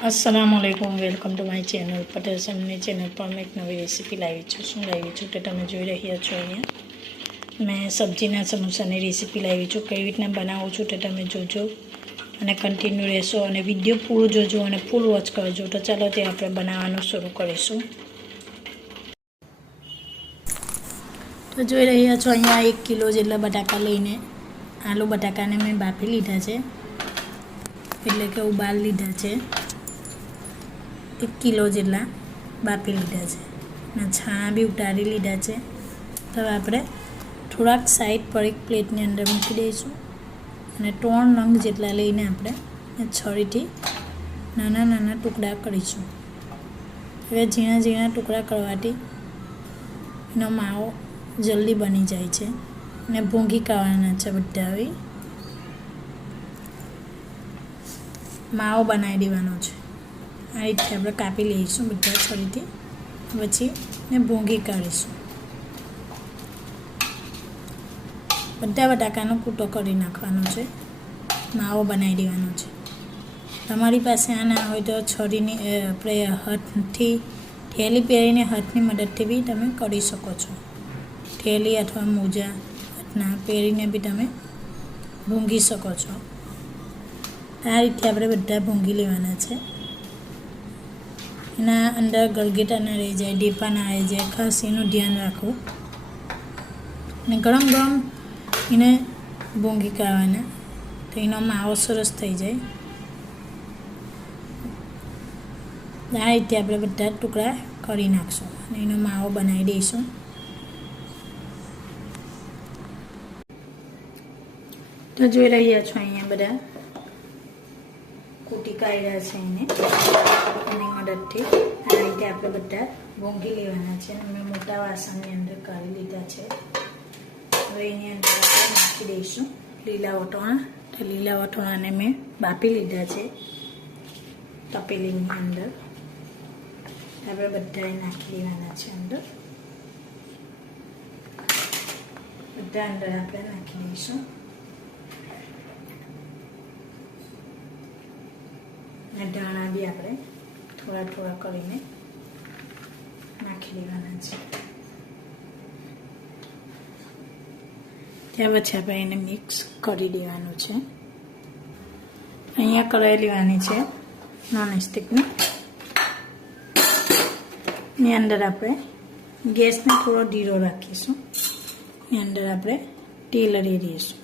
अस्सलामुअलैकुम welcome to my channel Patel Sunny channel पर मैं एक नवी रेसिपी लावी छूँ शू लावी छूँ तो तमे जोई रह्या छो अहींया मैं सब्जीना समोसानी रेसिपी लावी छूँ कई रीतना बनावुं छूं तो तमे जोजो अने कंटिन्यू रहेशो अने विडियो पूरो जोजो अने फूल वॉच करजो। तो चलो ते आपणे बनाववानुं शुरू करीशुं। तो जोई रह्या छो अहींया 1 किलो जेटला बटाका लईने आलू बटाकाने मैं बाफी लीधा छे एटले के उबाल लीधा छे। 1 किलो जेटला बाफी लीधा है ने छाणा भी उतारी लीधा है। तो आपणे थोड़ाक साइड पर एक प्लेटनी अंदर मूकी दईशुं अने 3 नंग जेटला लईने आपणे छरीथी नाना नाना टुकड़ा करीशुं। हवे झीणा झीणा टुकड़ा करवाथी एनो मावो जल्दी बनी जाय छे ने भूंगी काढवाना छे। बधा हवे मावो बनावी देवानो छे। आ रीते આપણે કાપી લઈશું બધા છરીથી પછી ને ભૂંગી કાઢીશું। બધા બટાકાનો કૂટો કરી નાખવાનો છે, માવો બનાવી દેવાનો છે। તમારી પાસે આ ના હોય તો છરીની આપણે હાથથી થેલી પહેરીને હાથની મદદથી બી તમે કરી શકો છો। થેલી અથવા મોજા હાથના પહેરીને બી તમે ભૂંગી શકો છો। આ રીતે આપણે બધા ભૂંગી લેવાના છે। एना अंदर गलगेटा ना रही जाए, डेपा ना रही जाए, खास एनु ध्यान राखो। ने गरम गरम इने भूंगी काढवाना तो एनो मावो सरस थई जाए। आ रीते आपणे बधा टुकड़ा करी नाखशुं अने एनो मावो बनावी दईशुं। तो जोई रह्या छो अहींया बधा कूटी काढ्या छे एने एनी मददथी आ रीते आपणे बधा भूंगी लेवाना छे। मैं मोटा वासणनी अंदर काढी लीधा छे। हवे एनी अंदर आपणे नाखी दईशुं લીલા વટોણા। तो લીલા વટોણાને मैं बाफी लीधा छे तपेलीनी अंदर। आपणे बधाए नाखी देवाना छे अंदर। बधा अंदर आपणे नाखी दईशुं ने धाणा भी आपणे थोड़ा थोड़ा करीने नाखी देवाना छे। त्यार पछी आपणे एने मिक्स करी देवानुं छे। अहींया कढ़ाई लेवानी छे नॉनस्टिकनी। एनी अंदर आपणे गैसने थोड़ो धीरो राखीशुं। एनी अंदर आपणे तेल रेड़ीशुं।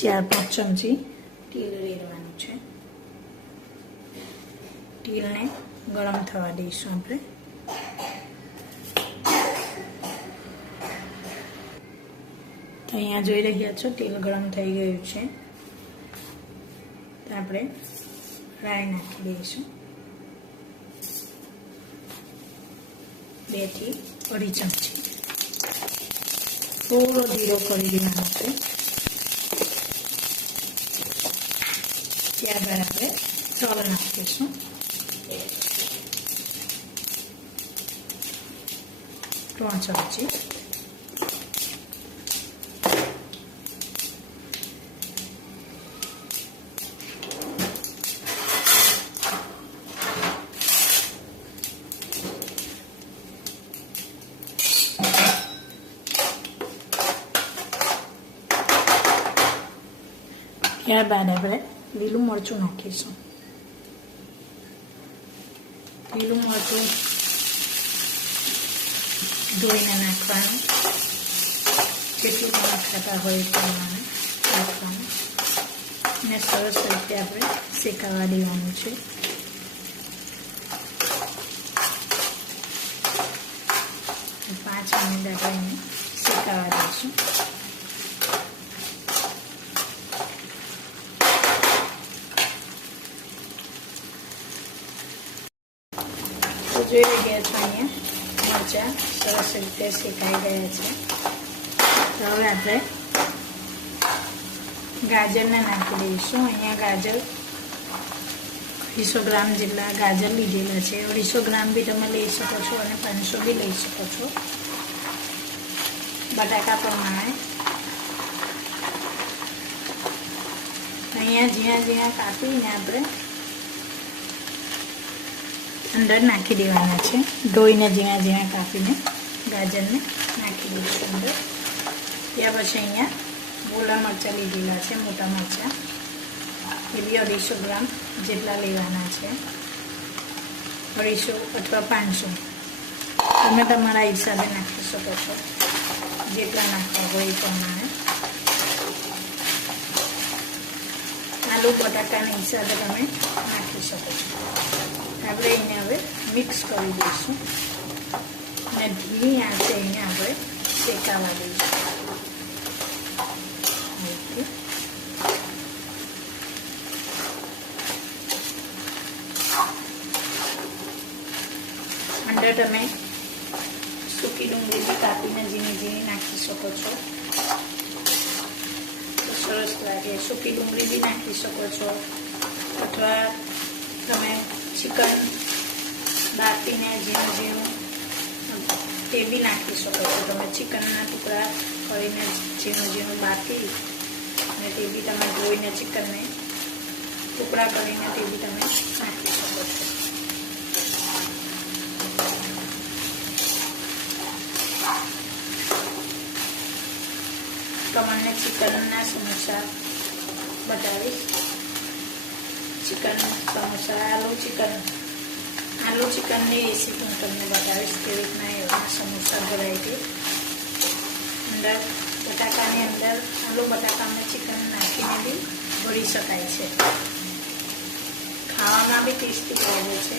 4-5 चमची तेल रेड़वानुं छे। तेलने गरम थवा दईशुं आपणे। तो अहींया जोई रह्या छो तेल गरम थई गयुं छे। तो आपणे राई नाखी दईशुं 2 થી 2.5 चमची। थोड़ो धीरो करी देवानो छे। ત્યારબાદ આપણે તલ નાખીશું। ત્રણ ચમચી ત્યારબાદ આપણે લીલું મરચું નાખીશું। લીલું મરચું ધોઈને નાખવાનું। જેટલું તમે ખાતા હોય એ પ્રમાણે નાખવાનું અને સરસ રીતે આપણે શેકાવા દેવાનું છે। 5 મિનિટ આપણે એને શેકાવા દઈશું। જોઈ રહ્યા છો અહીંયા મરચાં સરસ રીતે શેકાઈ ગયા છે। તો હવે આપણે ગાજરને નાખી દઈશું। અહીંયા ગાજર 200 ગ્રામ જેટલા ગાજર લીધેલા છે। 250 ગ્રામ બી તમે લઈ શકો છો અને 500 બી લઈ શકો છો બટાકા પ્રમાણે। અહીંયા ઝીણા ઝીણા કાપીને આપણે અંદર નાખી દેવાના છે. ધોઈને ઝીણા ઝીણા કાપીને ગાજરને નાખી દઈશું અંદર. ત્યાર પછી અહીંયા ગોલા મરચાં લીધેલા છે, મોટા મરચાં, એ બી 250 ગ્રામ જેટલા લેવાના છે. 250 અથવા 500 તમે તમારા હિસાબે નાખી શકો છો, જેટલા નાખવા હોય એ પ્રમાણે. આલુ બટાકાના હિસાબે તમે નાખી શકો છો. આપણે એને હવે મિક્સ કરી દઈશું અને ધીમી આંચે એને આપણે શેકાવા દઈશું. અંદર તમે સૂકી ડુંગળી બી કાપીને ઝીણી ઝીણી નાખી શકો છો, તો સરસ લાગે. સૂકી ડુંગળી બી નાખી શકો છો, અથવા તમે ચિકન બાફીને ઝીણું ઝીણું તે બી નાખી શકો છો. તમે ચિકનના ટુકડા કરીને ઝીણું ઝીણું બાફી અને તે બી તમે ધોઈને ચિકનને ટુકડા કરીને તે બી તમે નાખી શકો છો. તમને ચિકનના સમોસા બતાવીશ. ચિકન સમોસા, આલુ ચિકનની રેસીપી હું તમને બતાવીશ કેવી રીતના એવા સમોસા ભરાય છે. અંદર બટાકાની અંદર આલુ બટાકામાં ચિકન નાખીને બી ભરી શકાય છે. ખાવામાં બી ટેસ્ટી લાગે છે.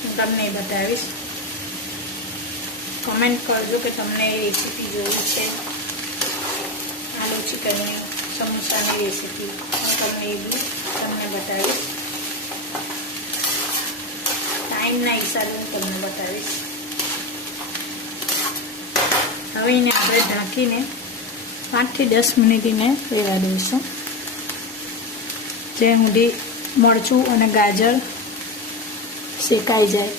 હું તમને બતાવીશ. કમેન્ટ કરજો કે તમને એ રેસીપી જોવી છે, આલુ ચિકનની સમોસાની રેસીપી. હું તમને એ બી તમને બતાવીશ. ટાઈમના હિસાબે હું તમને બતાવીશ. હવે એને આપણે ઢાંકીને 5 થી 10 મિનિટ એને રહેવા દઈશું. જે સુધી મરચું અને ગાજર શેકાઈ જાય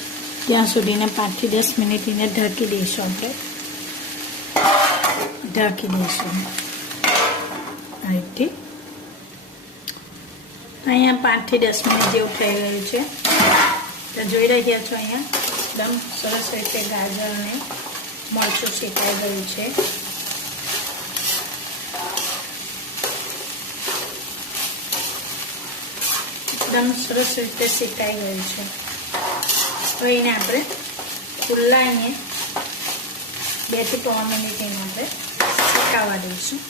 ત્યાં સુધીને 5 થી 10 મિનિટ એને ઢાંકી દઈશું. આપણે ઢાંકી દઈશું આ રીતથી. અહીંયા 5 થી 10 મિનિટ જેવું થઈ ગયું છે. તો જોઈ રહ્યા છો અહીંયા એકદમ સરસ રીતે ગાજર અને મરચું શેકાઈ ગયું છે. એકદમ સરસ રીતે શેકાઈ ગયું છે. તો એને આપણે ખુલ્લા અહીંયા 2 થી 3 મિનિટ એને આપણે શેકાવા દઈશું.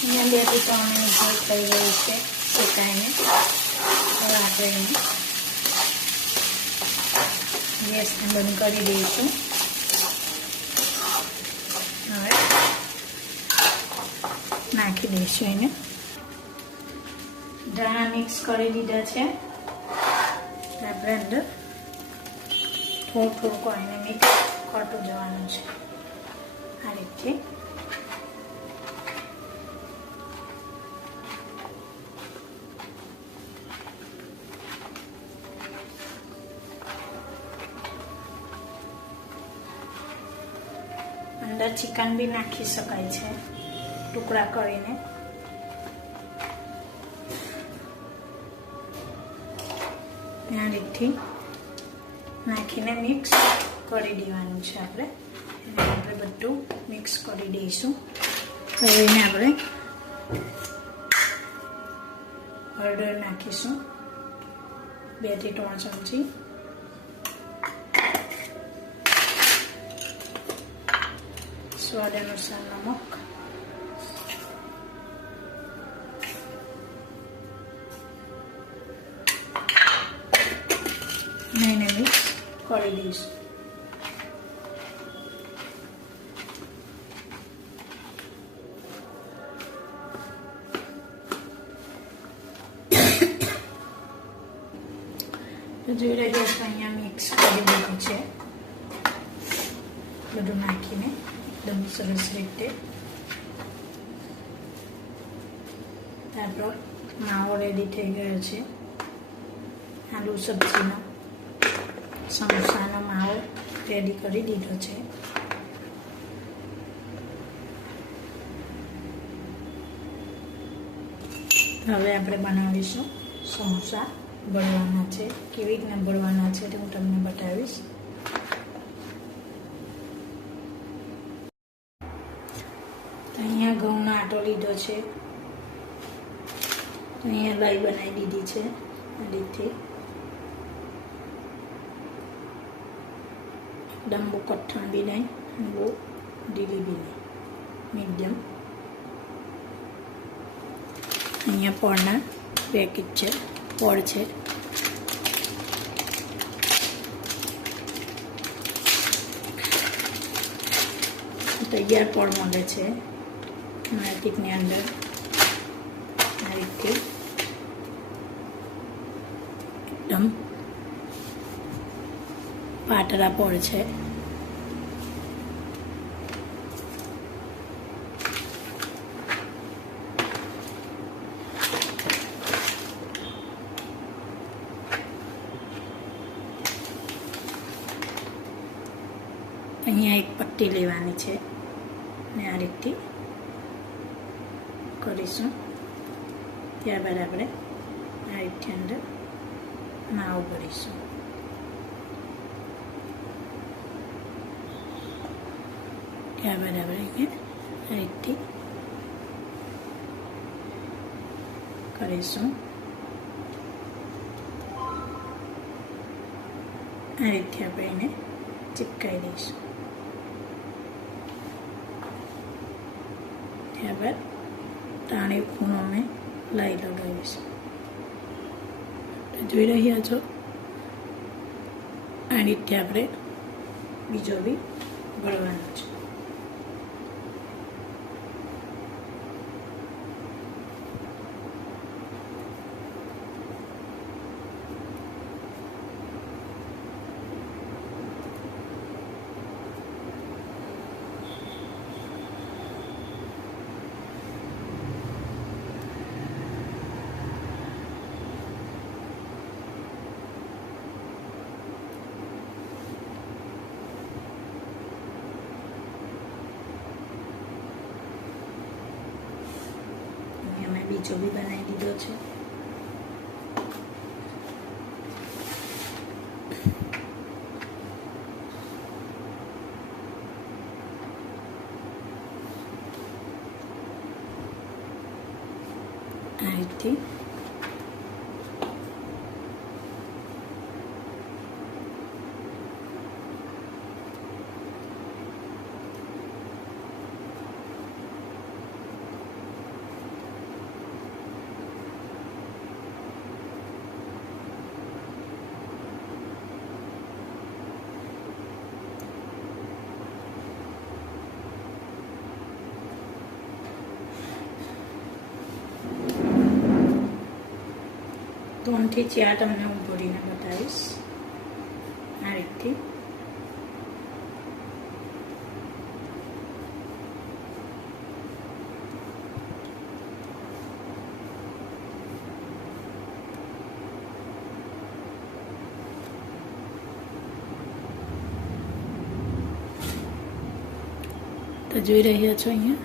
અહીંયા 2 થી 3 મિનિટ જેવું થઈ ગયું છે શેકાઈને. હવે આપણે એને ગેસને બંધ કરી દઈશું. હવે નાખી દઈશું એને. ધાણા મિક્સ કરી દીધા છે. આપણે અંદર થોડું થોડું એને મિક્સ કરતું જવાનું છે આ રીતથી. અંદર ચિકન બી નાખી શકાય છે ટુકડા કરીને. આ રીતથી નાખીને મિક્સ કરી દેવાનું છે આપણે. એને આપણે બધું મિક્સ કરી દઈશું. હવે એને આપણે હળદર નાખીશું 2 થી 3 ચમચી. સ્વાદ અનુસાર નમક. એને મિક્સ કરી દઈશું. જોઈ રહ્યા છો અહીંયા મિક્સ કરી દીધું છે બધું નાખીને એકદમ સરસ રીતે. આપણો માવો રેડી થઈ ગયો છે. આલુ સબ્જીનો સમોસાનો માવો રેડી કરી દીધો છે. હવે આપણે બનાવીશું સમોસા. બળવાના છે, કેવી રીતના બળવાના છે તે હું તમને બતાવીશ. અહીંયા ઘઉંનો આટો લીધો છે, અહીંયા લાઈ બનાવી દીધી છે આ રીતે. એકદમ બહુ કઠણ બી નહીં, બહુ ઢીલી બી નહીં, મીડિયમ. અહીંયા પડના પેકેટ છે, પડ છે. તૈયાર પડ મળે છે માર્કેટની અંદર. આ રીતે એકદમ પાતળા પડ છે. અહીંયા એક પટ્ટી લેવાની છે ને આ રીતે કરીશું. ત્યારબાદ આપણે આ રીતે અંદર માવો ભરીશું. ત્યારબાદ આપણે અહીંયા આ રીતે કરીશું. આ રીતે આપણે એને ચિપકાવી દઈશું. ત્યારબાદ તાણે ખૂણો અમે લાઈ લગાવીશું. જોઈ રહ્યા છો આ રીતે આપણે બીજો બી ભરવાનો છે. બીજો બી બનાવી દીધો છે. આ રીતે ત્રણથી ચાર તમને હું ભરીને બતાવીશ. આ રીતે તો જોઈ રહ્યા છો અહીંયા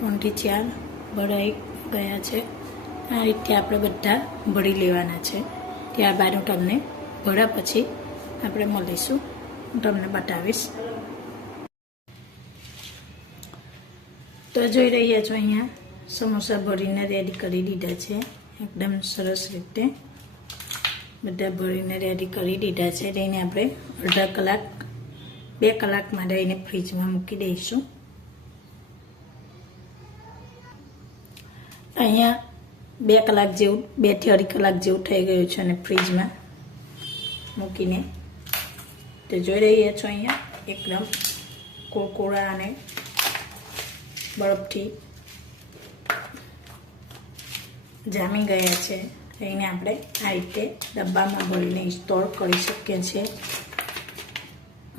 3 થી 4 ભરાઈ ગયા છે. આ રીતે આપણે બધા ભરી લેવાના છે. ત્યારબાદ હું તમને ભર્યા પછી આપણે મળીશું, હું તમને બતાવીશ. તો જોઈ રહ્યા છો અહીંયા સમોસા ભરીને રેડી કરી દીધા છે. એકદમ સરસ રીતે બધા ભરીને રેડી કરી દીધા છે. એને આપણે અડધા કલાક 2 કલાક માટે એને ફ્રીજમાં મૂકી દઈશું. અહીંયા 2 કલાક જેવું 2 થી 2.5 કલાક જેવું થઈ ગયું છે અને ફ્રીજમાં મૂકીને. તો જોઈ રહ્યા છો અહીંયા એકદમ કોળકોળા અને બરફથી જામી ગયા છે. એને આપણે આ રીતે ડબ્બામાં ભરીને સ્ટોર કરી શકીએ છીએ.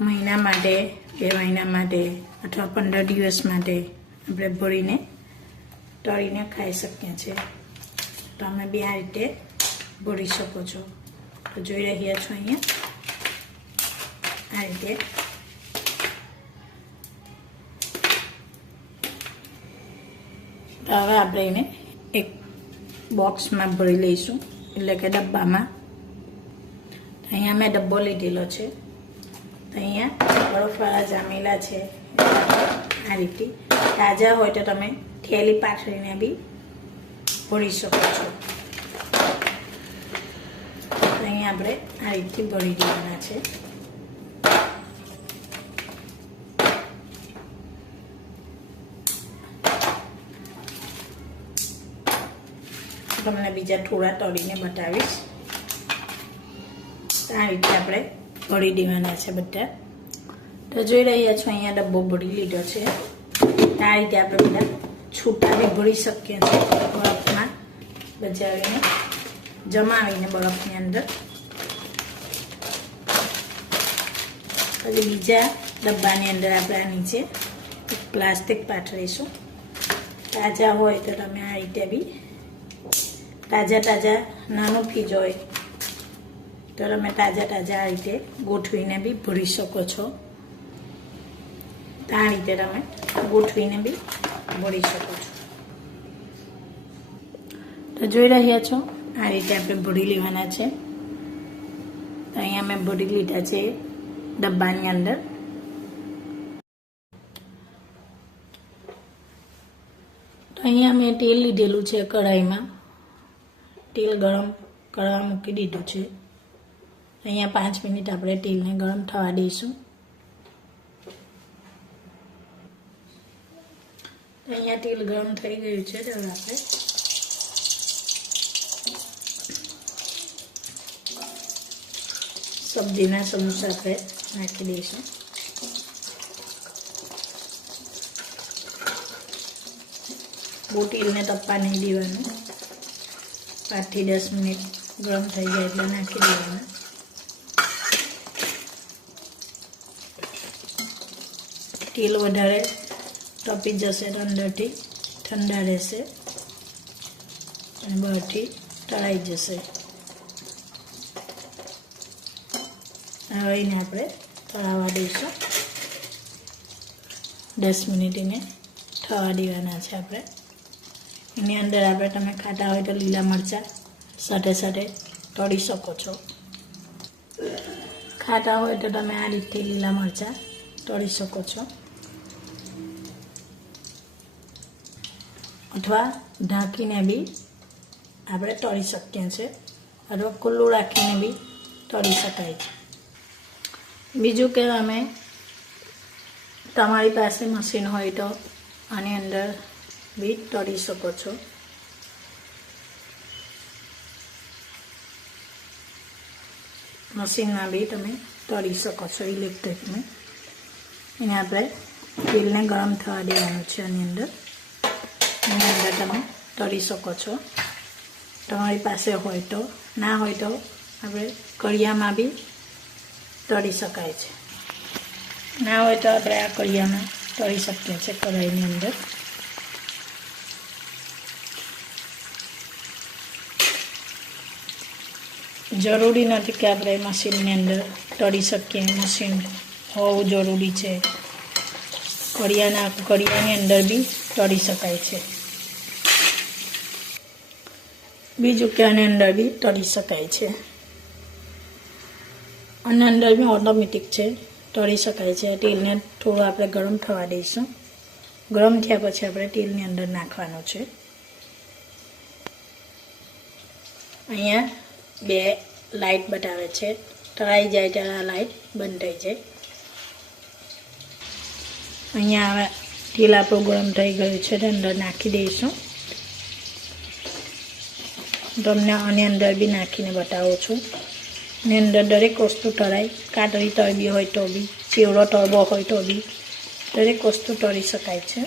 મહિના માટે 2 મહિના માટે અથવા 15 દિવસ માટે આપણે ભરીને તળીને ખાઈ શકીએ છીએ. તમે બી આ રીતે ભરી શકો છો. તો જોઈ રહ્યા છો અહીંયા આ રીતે હવે આપણે એને એક બોક્સમાં ભરી લઈશું, એટલે કે ડબ્બામાં. અહીંયા મેં ડબ્બો લીધેલો છે. તો અહીંયા બરફવાળા જામેલા છે. આ રીતે તાજા હોય તો તમે થેલી પાથરીને બી ભરી શકો છો. અહીંયા આપણે આ રીતથી ભરી દેવાના છે. તમને બીજા થોડા તળીને બતાવીશ. આ રીતે આપણે ભરી દેવાના છે બધા. તો જોઈ રહ્યા છો અહીંયા ડબ્બો ભરી લીધો છે. આ રીતે આપણે બધા છૂટા બી ભરી શકીએ છીએ, બરફમાં બજાવીને જમાવીને બરફની અંદર. પછી બીજા ડબ્બાની અંદર આપણે આ નીચે પ્લાસ્ટિક પાથરીશું. તાજા હોય તો તમે આ રીતે બી તાજા નાનું ફ્રીજ હોય તો તમે તાજા આ રીતે ગોઠવીને બી ભરી શકો છો. આ રીતે તમે ગોઠવીને બી ભરી શકો છો. તો જોઈ રહ્યા છો આ રીતે આપણે ભરી લેવાના છે. તો અહીંયા મેં ભરી લીધા છે ડબ્બાની અંદર. તો અહીંયા મેં તેલ લીધેલું છે કઢાઈમાં. તેલ ગરમ કરવા મૂકી દીધું છે. અહીંયા 5 મિનિટ આપણે તેલને ગરમ થવા દઈશું. અહીંયા તેલ ગરમ થઈ ગયું છે. તો આપણે સબ્જીના સમોસા આપણે નાખી દઈશું. બહુ તેલને તપવા નહીં દેવાનું. 5 થી 10 મિનિટ ગરમ થઈ જાય એટલે નાખી દેવાના. તેલ વધારે તપી જશે તો અંદરથી ઠંડા રહેશે અને બહારથી તળાઈ જશે. હવે એને આપણે તળાવવા દઈશું. 10 મિનિટ એને થવા દેવાના છે આપણે. એની અંદર આપણે તમે ખાતા હોય તો લીલા મરચાં સાથે તળી શકો છો. ખાતા હોય તો તમે આ રીતે લીલા મરચાં તળી શકો છો, અથવા ઢાંકીને બી આપણે તળી શકીએ છીએ, અથવા ખુલ્લું રાખીને બી તળી શકાય છે. બીજું કે અમે તમારી પાસે મશીન હોય તો આની અંદર બી તળી શકો છો. મશીનમાં બી તમે તળી શકો છો, ઇલેક્ટ્રિકમાં. એને આપણે તેલને ગરમ થવા દેવાનું છે. આની અંદર તમે તળી શકો છો. તમારી પાસે હોય તો, ના હોય તો આપણે કળિયામાં બી તળી શકાય છે. ના હોય તો આપણે આ કળિયામાં તળી શકીએ છીએ, કઢાઈની અંદર. જરૂરી નથી કે આપણે મશીનની અંદર તળી શકીએ. મશીન હોવું જરૂરી છે. કળિયાની અંદર બી તળી શકાય છે. બીજું કે આની અંદર બી તળી શકાય છે. આની અંદર બી ઓટોમેટિક છે, તળી શકાય છે. તેલને થોડું આપણે ગરમ થવા દઈશું. ગરમ થયા પછી આપણે તેલની અંદર નાખવાનું છે. અહીંયા 2 લાઇટ બતાવે છે. તળાઈ જાય ત્યારે આ લાઇટ બંધ થઈ જાય. અહીંયા હવે તેલ આપણું ગરમ થઈ ગયું છે, તો અંદર નાખી દઈશું. તમને આની અંદર બી નાખીને બતાવું છું. એની અંદર દરેક વસ્તુ તળાય. કાતરી તળવી હોય તો બી, ચેવડો તળવો હોય તો બી દરેક વસ્તુ તળી શકાય છે.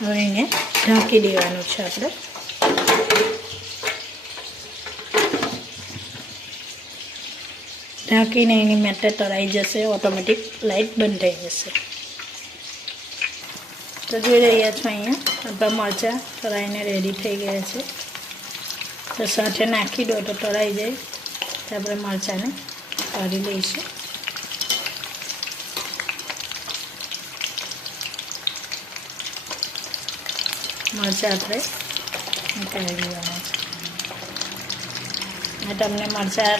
હવે એને ઢાંકી દેવાનું છે આપણે. ઢાંકીને એની મેટે તળાઈ જશે. ઓટોમેટિક લાઇટ બંધ થઈ જશે. તો જોઈ રહ્યા છો અહીંયા આપણા મરચાં તળાઈને રેડી થઈ ગયા છે. તો સાથે નાખી દો તો તળાઈ જાય. તો આપણે મરચાંને કાઢી લઈશું. મરચાં આપણે નીકાળી દેવાના છે. અને તમને મરચાં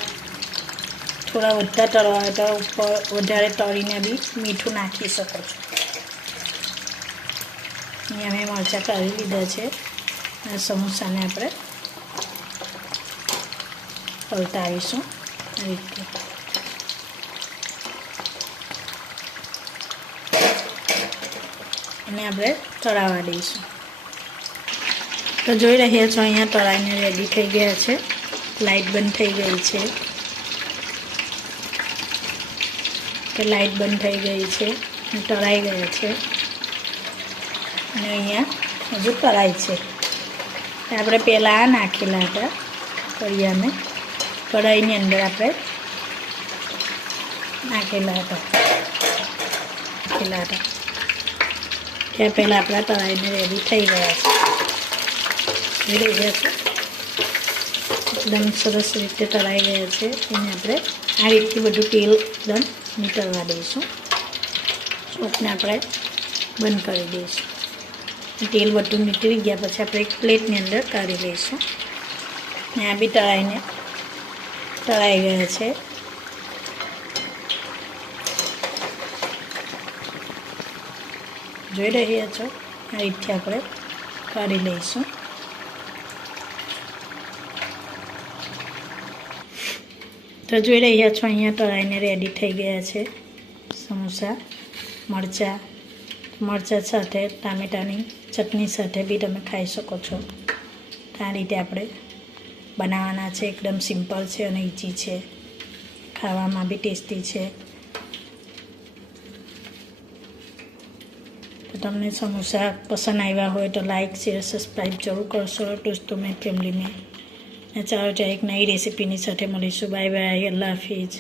થોડા વધારે તળવા હોય તો ઉપર વધારે તળીને બી મીઠું નાખી શકો છો. અહીંયા મેં મરચાં કાઢી લીધા છે અને સમોસાને આપણે પલટાવીશું આ રીતે. અને આપણે તળાવવા દઈશું. તો જોઈ રહ્યા છો અહીંયા તળાઈને રેડી થઈ ગયા છે. લાઇટ બંધ થઈ ગઈ છે. તો લાઇટ બંધ થઈ ગઈ છે, તળાઈ ગયા છે અને અહીંયા હજુ તળાય છે. આપણે પહેલાં આ નાખેલા હતા કઢિયાને, કઢાઈની અંદર આપણે નાખેલા હતા ત્યાં પહેલાં આપણા તળાઈને રેડી થઈ ગયા છે. જોઈ રહ્યા છે એકદમ સરસ રીતે તળાઈ ગયા છે. એને આપણે આ રીતે બધું તેલ એકદમ નીકળવા દઈશું. સ્ટોવને આપણે બંધ કરી દઈશું. તેલ બધું નીકળી ગયા પછી આપણે એક પ્લેટની અંદર કાઢી લઈશું. ને આ બી તળાઈ ગયા છે. જોઈ રહ્યા છો આ રીતે આપણે કાઢી લઈશું. તો જોઈ રહ્યા છો અહીંયા તળાઈને રેડી થઈ ગયા છે સમોસા. મરચાં સાથે ટામેટાની ચટણી સાથે બી તમે ખાઈ શકો છો. આ રીતે આપણે બનાવવાના છે. એકદમ સિમ્પલ છે અને ઇઝી છે, ખાવામાં બી ટેસ્ટી છે. તો તમને સમોસા પસંદ આવ્યા હોય તો લાઇક શેર સબસ્ક્રાઈબ જરૂર કરશો દોસ્તો મેં ફેમિલી મેં. ચાલો એક નઈ રેસીપીની સાથે મળીશું. બાય બાય, અલ્લાહ હાફિઝ.